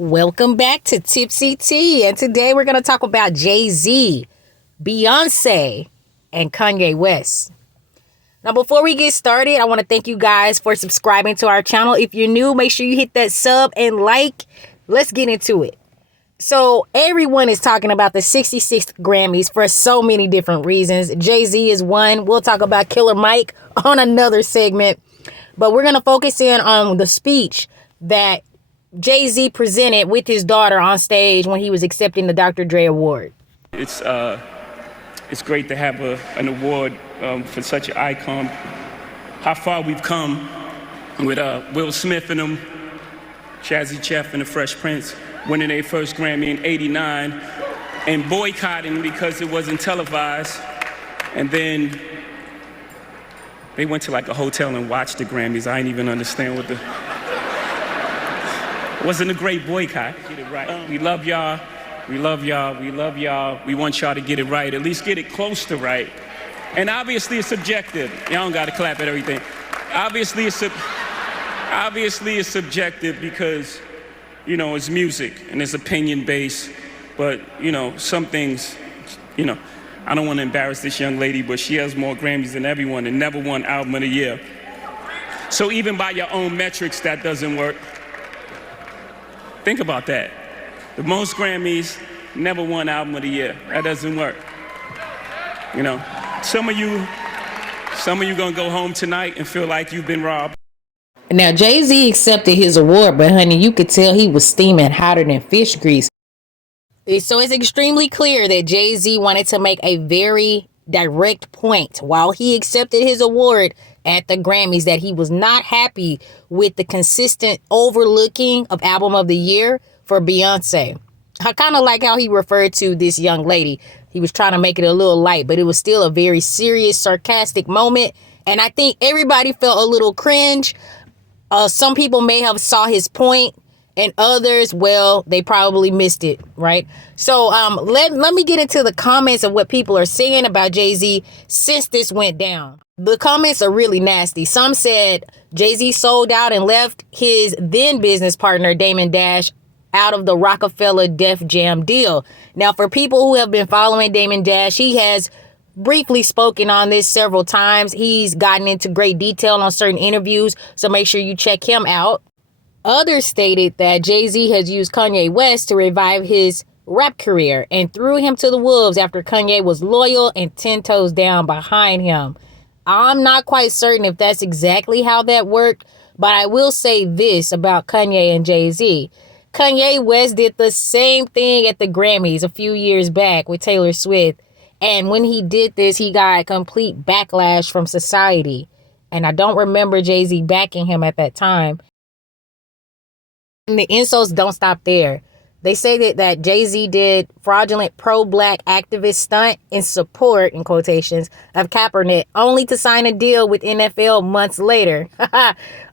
Welcome back to Tipsy Tea, and today we're going to talk about Jay-Z, Beyonce, and Kanye West. Now, before we get started, I want to thank you guys for subscribing to our channel. If you're new, make sure you hit that sub and like. Let's get into it. So, everyone is talking about the 66th Grammys for so many different reasons. Jay-Z is one. We'll talk about Killer Mike on another segment. But we're going to focus in on the speech that Jay-Z presented with his daughter on stage when he was accepting the Dr. Dre Award. It's great to have an award for such an icon. How far we've come with Will Smith and them, Jazzy Jeff and the Fresh Prince winning their first Grammy in '89 and boycotting because it wasn't televised. And then they went to like a hotel and watched the Grammys. I didn't even understand what wasn't a great boycott. Get it right. We love y'all. We love y'all. We love y'all. We want y'all to get it right. At least get it close to right. And obviously it's subjective. Y'all don't got to clap at everything. Obviously it's subjective because, you know, it's music and it's opinion based. But, you know, some things, you know, I don't want to embarrass this young lady, but she has more Grammys than everyone and never won Album of the Year. So even by your own metrics, that doesn't work. Think about that. The most Grammys, never won Album of the Year. That doesn't work. You know, some of you gonna go home tonight and feel like you've been robbed. Now, Jay-Z accepted his award, but honey, you could tell he was steaming hotter than fish grease. So it's extremely clear that Jay-Z wanted to make a very direct point while he accepted his award at the Grammys that he was not happy with the consistent overlooking of Album of the Year for Beyonce. I kind of like how he referred to this young lady. He was trying to make it a little light, but it was still a very serious, sarcastic moment. And I think everybody felt a little cringe. Some people may have saw his point, and others, well, they probably missed it, right? So let me get into the comments of what people are saying about Jay-Z since this went down. The comments are really nasty. Some said Jay-Z sold out and left his then business partner, Damon Dash, out of the Rockefeller Def Jam deal. Now, for people who have been following Damon Dash, he has briefly spoken on this several times. He's gotten into great detail on certain interviews, so make sure you check him out. Others stated that Jay-Z has used Kanye West to revive his rap career and threw him to the wolves after Kanye was loyal and 10 toes down behind him. I'm not quite certain if that's exactly how that worked, but I will say this about Kanye and Jay-Z. Kanye West did the same thing at the Grammys a few years back with Taylor Swift. And when he did this, he got complete backlash from society. And I don't remember Jay-Z backing him at that time. And the insults don't stop there. They say that Jay-Z did fraudulent pro-black activist stunt in support, in quotations, of Kaepernick, only to sign a deal with NFL months later.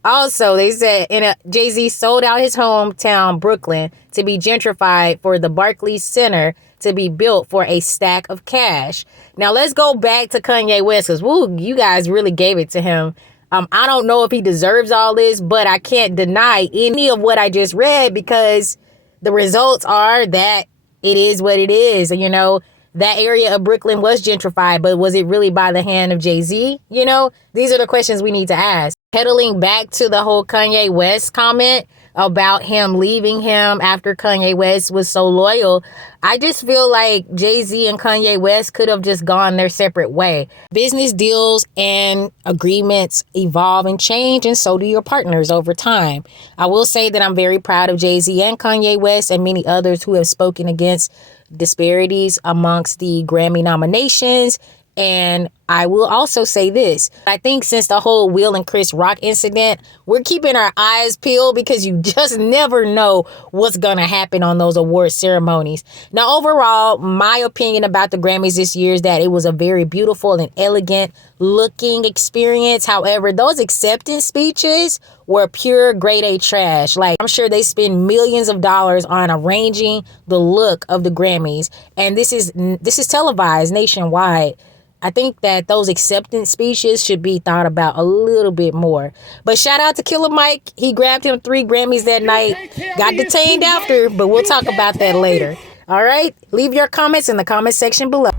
Also, they said Jay-Z sold out his hometown, Brooklyn, to be gentrified for the Barclays Center to be built for a stack of cash. Now, let's go back to Kanye West, because, you guys really gave it to him. I don't know if he deserves all this, but I can't deny any of what I just read because the results are that it is what it is. You know, that area of Brooklyn was gentrified, but was it really by the hand of Jay-Z? You know, these are the questions we need to ask. Pedaling back to the whole Kanye West comment about him leaving him after Kanye West was so loyal, I just feel like Jay-Z and Kanye West could have just gone their separate way. Business deals and agreements evolve and change, and so do your partners over time. I will say that I'm very proud of Jay-Z and Kanye West and many others who have spoken against disparities amongst the Grammy nominations. And I will also say this. I think since the whole Will and Chris Rock incident, we're keeping our eyes peeled because you just never know what's going to happen on those award ceremonies. Now, overall, my opinion about the Grammys this year is that it was a very beautiful and elegant looking experience. However, those acceptance speeches were pure grade A trash. Like, I'm sure they spend millions of dollars on arranging the look of the Grammys. And this is televised nationwide. I think that those acceptance speeches should be thought about a little bit more. But shout out to Killer Mike. He grabbed him 3 Grammys that night. Got detained after, but we'll talk about that later. All right? Leave your comments in the comment section below.